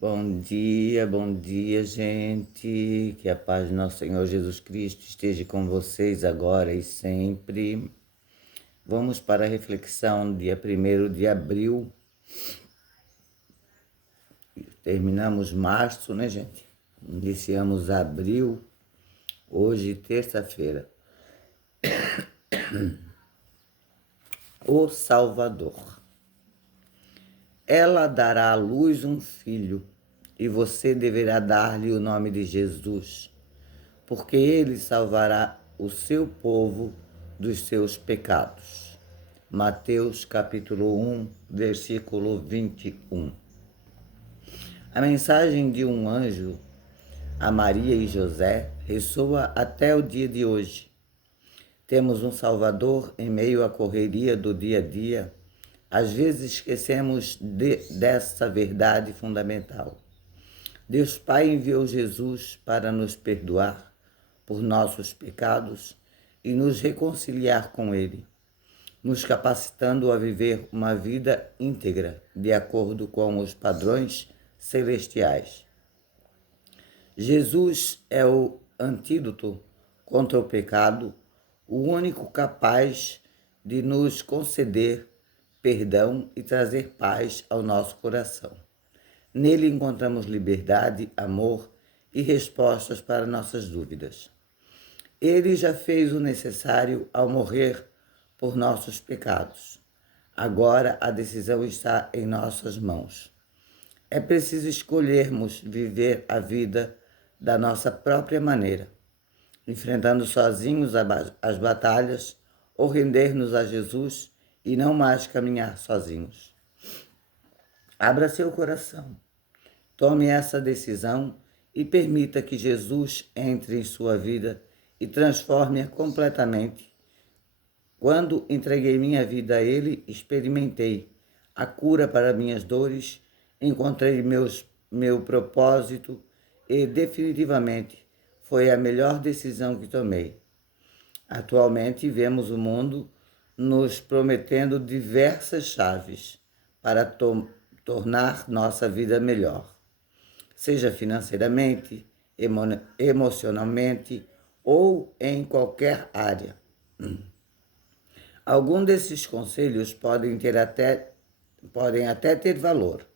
Bom dia, gente. Que a paz do nosso Senhor Jesus Cristo esteja com vocês agora e sempre. Vamos para a reflexão, dia 1º de abril. Terminamos março, né, gente? Iniciamos abril, hoje, terça-feira. O Salvador. Ela dará à luz um filho, e você deverá dar-lhe o nome de Jesus, porque ele salvará o seu povo dos seus pecados. Mateus capítulo 1, versículo 21. A mensagem de um anjo a Maria e José ressoa até o dia de hoje. Temos um Salvador em meio à correria do dia a dia. Às vezes esquecemos dessa verdade fundamental. Deus Pai enviou Jesus para nos perdoar por nossos pecados e nos reconciliar com Ele, nos capacitando a viver uma vida íntegra, de acordo com os padrões celestiais. Jesus é o antídoto contra o pecado, o único capaz de nos conceder perdão e trazer paz ao nosso coração. Nele encontramos liberdade, amor e respostas para nossas dúvidas. Ele já fez o necessário ao morrer por nossos pecados. Agora a decisão está em nossas mãos. É preciso escolhermos viver a vida da nossa própria maneira, enfrentando sozinhos as batalhas ou render-nos a Jesus e não mais caminhar sozinhos. Abra seu coração. Tome essa decisão e permita que Jesus entre em sua vida e transforme-a completamente. Quando entreguei minha vida a Ele, experimentei a cura para minhas dores, encontrei meu propósito e definitivamente foi a melhor decisão que tomei. Atualmente vemos o mundo nos prometendo diversas chaves para tornar nossa vida melhor, seja financeiramente, emocionalmente ou em qualquer área. Alguns desses conselhos podem até ter valor,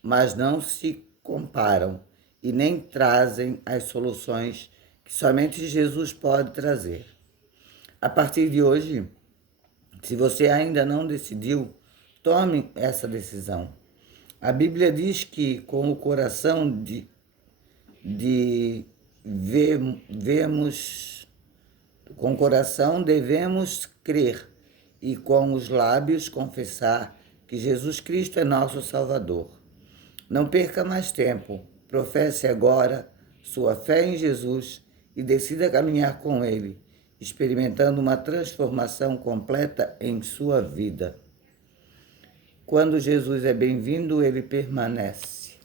mas não se comparam e nem trazem as soluções que somente Jesus pode trazer. A partir de hoje, se você ainda não decidiu, tome essa decisão. A Bíblia diz que com o coração com o coração devemos crer e com os lábios confessar que Jesus Cristo é nosso Salvador. Não perca mais tempo. Professe agora sua fé em Jesus e decida caminhar com Ele, experimentando uma transformação completa em sua vida. Quando Jesus é bem-vindo, Ele permanece.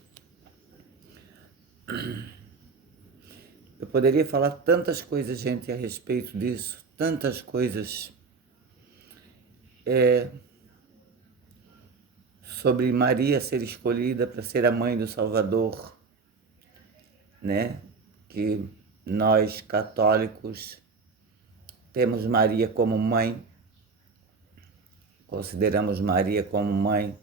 Eu poderia falar tantas coisas, gente, a respeito disso, tantas coisas. Sobre Maria ser escolhida para ser a mãe do Salvador, né? Que nós católicos temos Maria como mãe, consideramos Maria como mãe,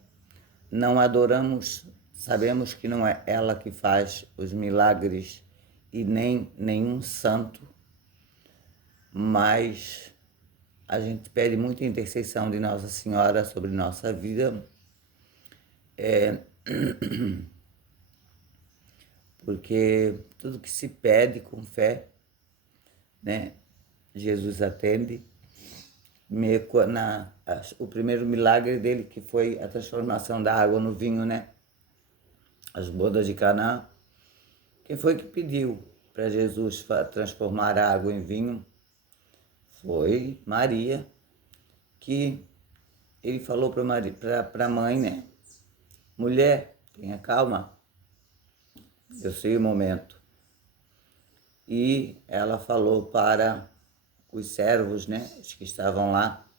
não adoramos, sabemos que não é ela que faz os milagres e nem nenhum santo, mas a gente pede muita intercessão de Nossa Senhora sobre nossa vida, porque tudo que se pede com fé, né, Jesus atende. O primeiro milagre dele, que foi a transformação da água no vinho, né? As bodas de Caná. Quem foi que pediu para Jesus transformar a água em vinho? Foi Maria, que ele falou para a mãe, né? Mulher, tenha calma, eu sei o momento. E ela falou para os servos, né, os que estavam lá,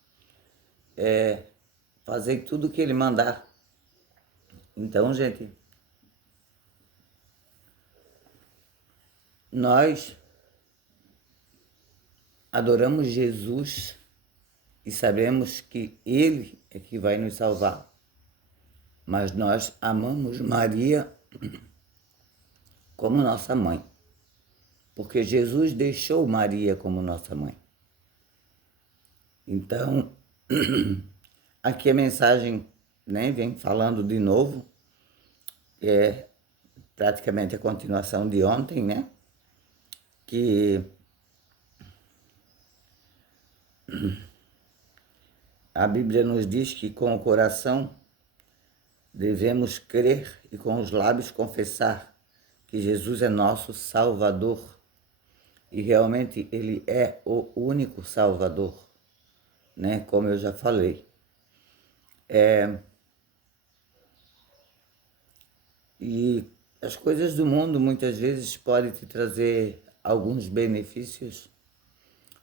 fazer tudo o que ele mandar. Então, gente, Nós adoramos Jesus e sabemos que Ele é que vai nos salvar. Mas nós amamos Maria como nossa mãe, porque Jesus deixou Maria como nossa mãe. Então, aqui a mensagem, né, vem falando de novo, é praticamente a continuação de ontem, né? Que a Bíblia nos diz que com o coração devemos crer e com os lábios confessar que Jesus é nosso Salvador. E realmente Ele é o único Salvador, né? Como eu já falei. E as coisas do mundo muitas vezes podem te trazer alguns benefícios,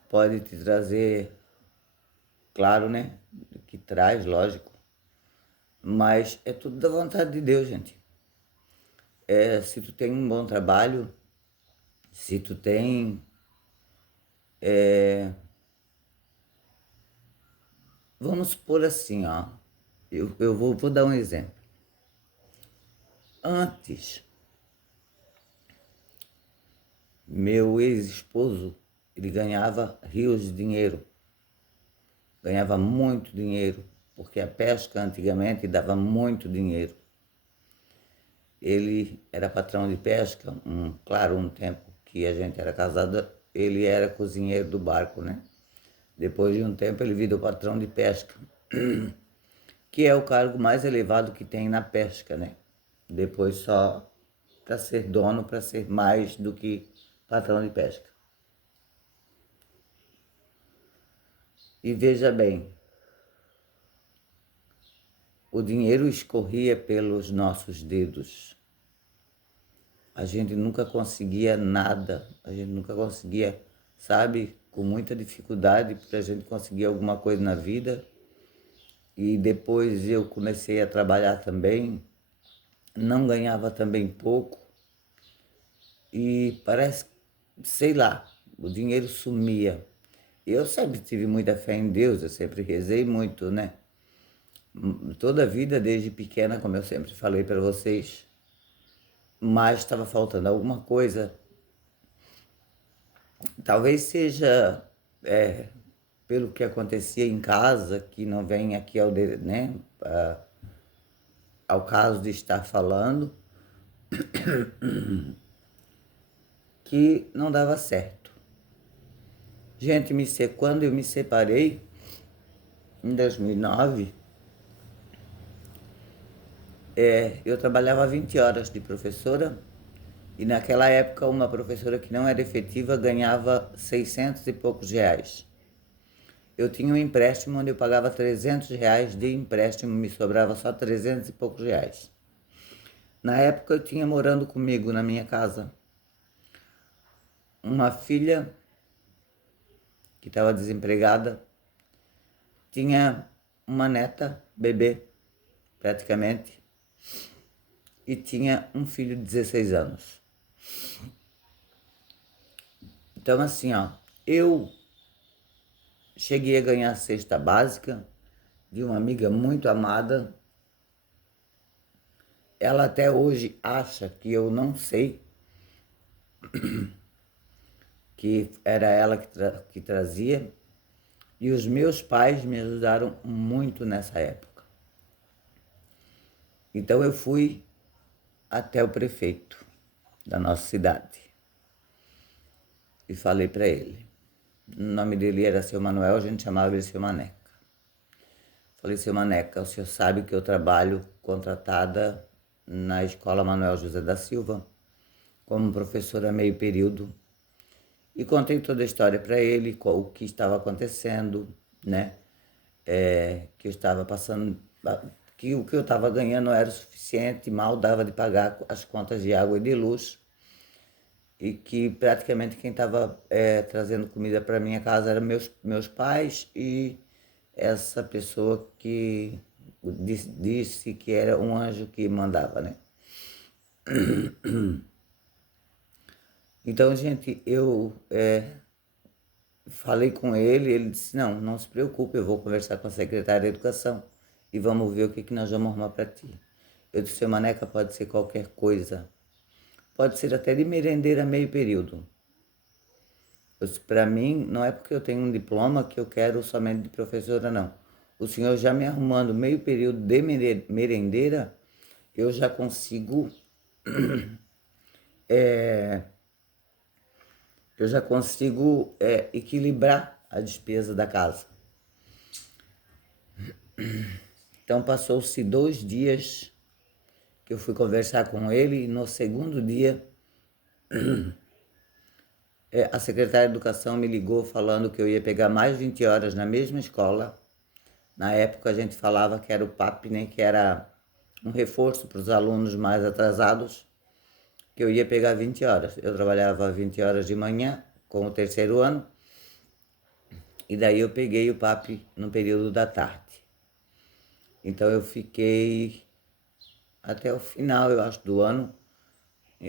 pode te trazer, claro, né? Que traz, lógico, mas é tudo da vontade de Deus, gente. Se tu tem um bom trabalho, se tu tem. Vamos supor assim, ó. Eu vou dar um exemplo. Antes, meu ex-esposo, ele ganhava rios de dinheiro. Ganhava muito dinheiro, porque a pesca antigamente dava muito dinheiro. Ele era patrão de pesca, claro, um tempo que a gente era casado, ele era cozinheiro do barco, né? Depois de um tempo ele virou patrão de pesca, que é o cargo mais elevado que tem na pesca, né? Depois só para ser dono, para ser mais do que patrão de pesca. E veja bem, o dinheiro escorria pelos nossos dedos. A gente nunca conseguia nada, a gente nunca conseguia, sabe, com muita dificuldade para a gente conseguir alguma coisa na vida. E depois eu comecei a trabalhar também, não ganhava também pouco. E parece, sei lá, o dinheiro sumia. Eu sempre tive muita fé em Deus, eu sempre rezei muito, né? Toda a vida, desde pequena, como eu sempre falei para vocês, mas estava faltando alguma coisa. Talvez seja pelo que acontecia em casa, que não vem aqui né, ao caso de estar falando, que não dava certo. Gente, quando eu me separei, em 2009, eu trabalhava 20 horas de professora e naquela época uma professora que não era efetiva ganhava 600 e poucos reais. Eu tinha um empréstimo onde eu pagava 300 reais de empréstimo, me sobrava só 300 e poucos reais. Na época eu tinha morando comigo na minha casa uma filha que estava desempregada, tinha uma neta, bebê, praticamente, e tinha um filho de 16 anos. Então, assim, ó, eu cheguei a ganhar a cesta básica de uma amiga muito amada. Ela até hoje acha que eu não sei que era ela que trazia. E os meus pais me ajudaram muito nessa época. Então eu fui até o prefeito da nossa cidade e falei para ele. O nome dele era Seu Manuel, a gente chamava ele Seu Maneca. Falei, Seu Maneca, o senhor sabe que eu trabalho contratada na Escola Manuel José da Silva como professora meio período. E contei toda a história para ele, o que estava acontecendo, né? Que eu estava passando, que o que eu estava ganhando não era o suficiente, mal dava de pagar as contas de água e de luz. E que praticamente quem estava trazendo comida para minha casa eram meus pais e essa pessoa que disse que era um anjo que mandava, né? Então, gente, eu falei com ele disse, não, não se preocupe, eu vou conversar com a secretária de Educação e vamos ver o que nós vamos arrumar para ti. Eu disse, Maneca, pode ser qualquer coisa, pode ser até de merendeira meio período. Para mim, não é porque eu tenho um diploma que eu quero somente de professora, não. O senhor já me arrumando meio período de merendeira, eu já consigo, equilibrar a despesa da casa. Então, passou-se 2 dias que eu fui conversar com ele e no segundo dia a secretária de Educação me ligou falando que eu ia pegar mais 20 horas na mesma escola. Na época a gente falava que era o PAP, né, que era um reforço para os alunos mais atrasados, que eu ia pegar 20 horas. Eu trabalhava 20 horas de manhã com o terceiro ano e daí eu peguei o PAP no período da tarde. Então eu fiquei até o final, eu acho, do ano,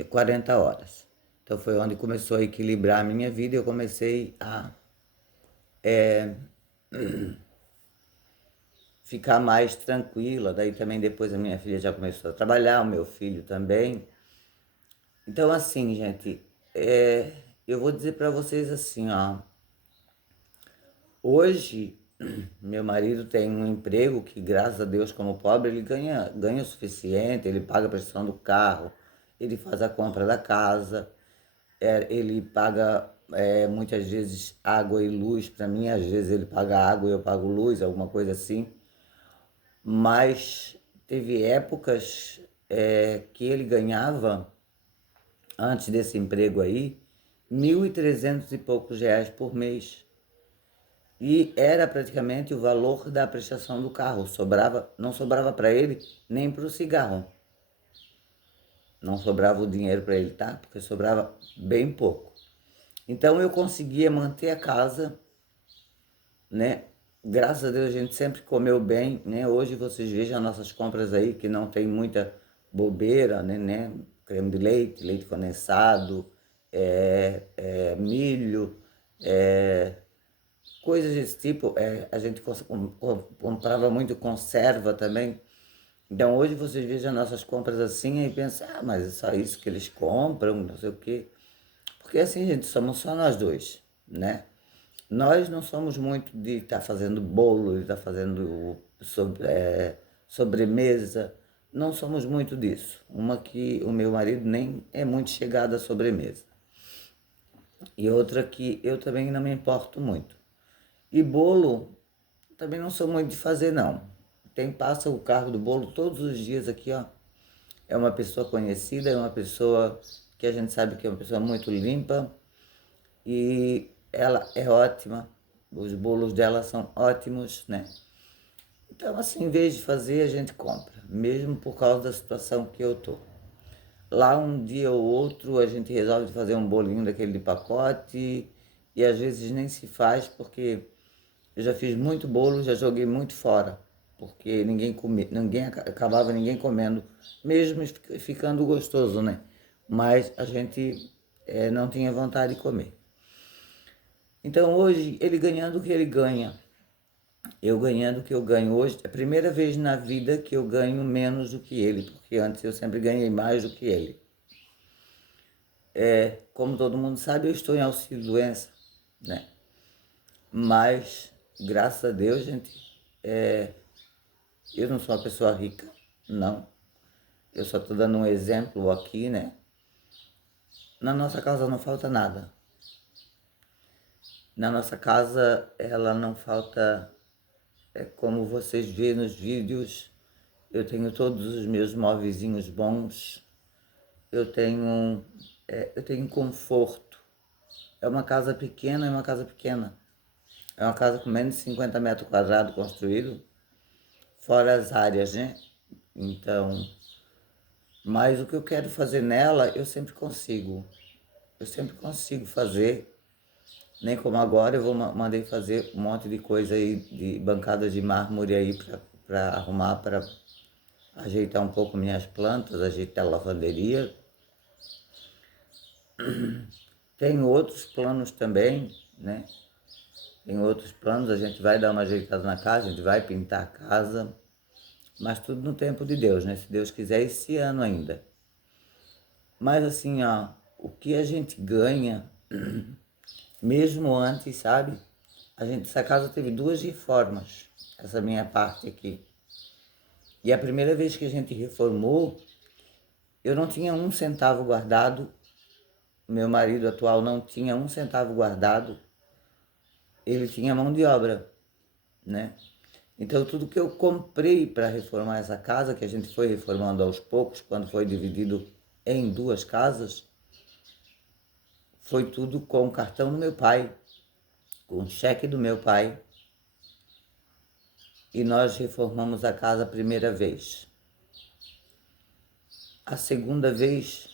40 horas. Então foi onde começou a equilibrar a minha vida e eu comecei a ficar mais tranquila. Daí também depois a minha filha já começou a trabalhar, o meu filho também. Então assim, gente, eu vou dizer para vocês assim, ó. Hoje, meu marido tem um emprego que, graças a Deus, como pobre, ele ganha o suficiente, ele paga a prestação do carro, ele faz a compra da casa, ele paga muitas vezes água e luz para mim, às vezes ele paga água e eu pago luz, alguma coisa assim. Mas teve épocas que ele ganhava, antes desse emprego aí, 1.300 e poucos reais por mês. E era praticamente o valor da prestação do carro. Não sobrava para ele nem para o cigarro. Não sobrava o dinheiro para ele, tá? Porque sobrava bem pouco. Então eu conseguia manter a casa, né? Graças a Deus a gente sempre comeu bem, né? Hoje vocês vejam as nossas compras aí, que não tem muita bobeira, né? Creme de leite, leite condensado, milho, coisas desse tipo. A gente comprava muito conserva também. Então hoje vocês vejam as nossas compras assim e pensam, mas é só isso que eles compram, não sei o quê. Porque assim, gente, somos só nós dois, né? Nós não somos muito de estar fazendo bolo, de estar fazendo sobremesa. Não somos muito disso. Uma que o meu marido nem é muito chegado à sobremesa. E outra que eu também não me importo muito. E bolo, também não sou muito de fazer, não. Passa o carro do bolo todos os dias aqui, ó. É uma pessoa conhecida, é uma pessoa que a gente sabe que é uma pessoa muito limpa e ela é ótima. Os bolos dela são ótimos, né? Então, assim, em vez de fazer, a gente compra, mesmo por causa da situação que eu tô. Lá um dia ou outro a gente resolve fazer um bolinho daquele de pacote e às vezes nem se faz porque eu já fiz muito bolo, já joguei muito fora, porque ninguém comia, acabava ninguém comendo, mesmo ficando gostoso, né? Mas a gente não tinha vontade de comer. Então hoje, ele ganhando o que ele ganha, eu ganhando o que eu ganho hoje, é a primeira vez na vida que eu ganho menos do que ele, porque antes eu sempre ganhei mais do que ele. Como todo mundo sabe, eu estou em auxílio-doença, né? Mas, graças a Deus, gente, eu não sou uma pessoa rica, não. Eu só estou dando um exemplo aqui, né? Na nossa casa não falta nada. Na nossa casa, ela não falta, como vocês veem nos vídeos, eu tenho todos os meus móveis bons, eu tenho conforto. É uma casa pequena, é uma casa pequena. É uma casa com menos de 50 metros quadrados construído, fora as áreas, né? Então, mas o que eu quero fazer nela, eu sempre consigo. Eu sempre consigo fazer. Nem como agora, mandei fazer um monte de coisa aí, de bancadas de mármore aí para arrumar, para ajeitar um pouco minhas plantas, ajeitar a lavanderia. Tem outros planos também, né? Tem outros planos, a gente vai dar uma ajeitada na casa, a gente vai pintar a casa, mas tudo no tempo de Deus, né? Se Deus quiser, esse ano ainda. Mas assim, ó, o que a gente ganha, mesmo antes, sabe? Essa casa teve 2 reformas, essa minha parte aqui. E a primeira vez que a gente reformou, eu não tinha 1 centavo guardado, meu marido atual não tinha 1 centavo guardado, ele tinha mão de obra, né? Então tudo que eu comprei para reformar essa casa, que a gente foi reformando aos poucos, quando foi dividido em 2 casas, foi tudo com o cartão do meu pai, com o cheque do meu pai. E nós reformamos a casa a primeira vez. A segunda vez,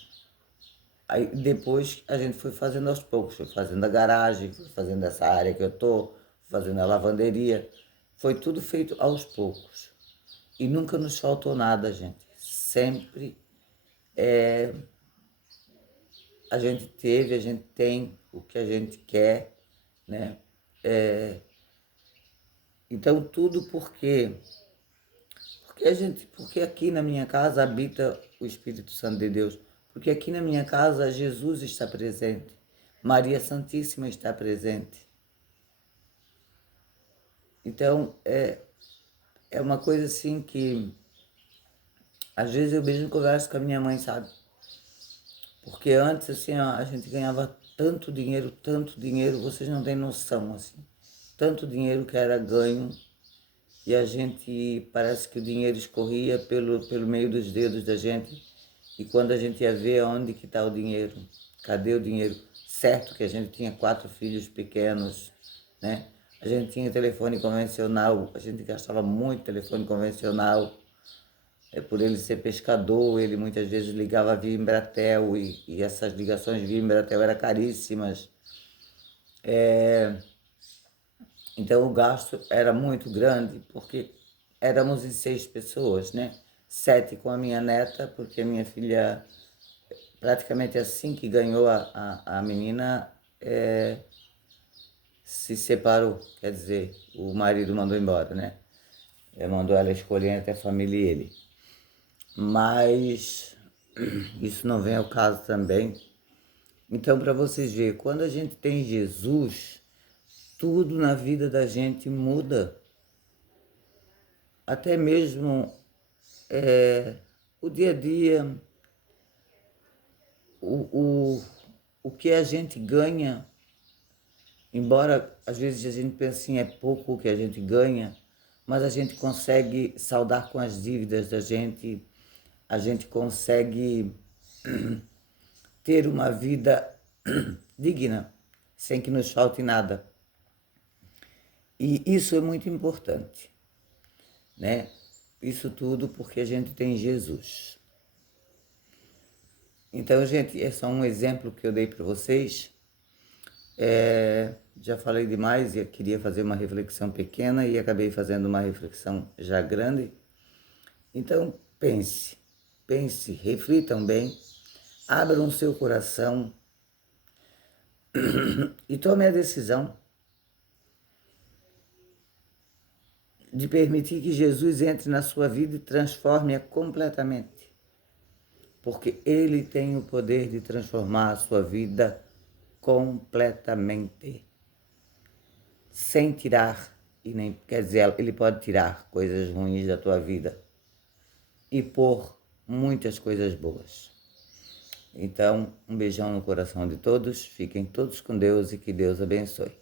aí depois a gente foi fazendo aos poucos, foi fazendo a garagem, foi fazendo essa área que eu tô, fazendo a lavanderia. Foi tudo feito aos poucos. E nunca nos faltou nada, gente. Sempre a gente teve, a gente tem o que a gente quer, né? Então tudo porque aqui na minha casa habita o Espírito Santo de Deus. Porque aqui na minha casa Jesus está presente. Maria Santíssima está presente. Então é uma coisa assim que às vezes eu mesmo converso com a minha mãe, sabe? Porque antes assim ó, a gente ganhava tanto dinheiro, vocês não têm noção assim. Tanto dinheiro que era ganho e a gente, parece que o dinheiro escorria pelo meio dos dedos da gente. E quando a gente ia ver onde que está o dinheiro, cadê o dinheiro? Certo que a gente tinha 4 filhos pequenos, né? A gente tinha telefone convencional, a gente gastava muito telefone convencional. Por ele ser pescador, ele muitas vezes ligava via Embratel e essas ligações via Embratel eram caríssimas. Então o gasto era muito grande, porque éramos em 6 pessoas, né? 7 com a minha neta, porque a minha filha, praticamente assim que ganhou a menina, se separou. Quer dizer, o marido mandou embora, né? Mandou ela escolher entre a família e ele. Mas isso não vem ao caso também. Então, para vocês verem, quando a gente tem Jesus, tudo na vida da gente muda. Até mesmo o dia a dia, o, o que a gente ganha, embora às vezes a gente pense assim, é pouco o que a gente ganha, mas a gente consegue saldar com as dívidas da gente, a gente consegue ter uma vida digna, sem que nos falte nada. E isso é muito importante, né? Isso tudo porque a gente tem Jesus. Então, gente, é só um exemplo que eu dei para vocês. Já falei demais e queria fazer uma reflexão pequena e acabei fazendo uma reflexão já grande. Então, pense, reflitam bem, abram seu coração e tome a decisão de permitir que Jesus entre na sua vida e transforme-a completamente. Porque Ele tem o poder de transformar a sua vida completamente. Sem tirar, e nem, quer dizer, Ele pode tirar coisas ruins da tua vida e pôr muitas coisas boas. Então, um beijão no coração de todos, fiquem todos com Deus e que Deus abençoe.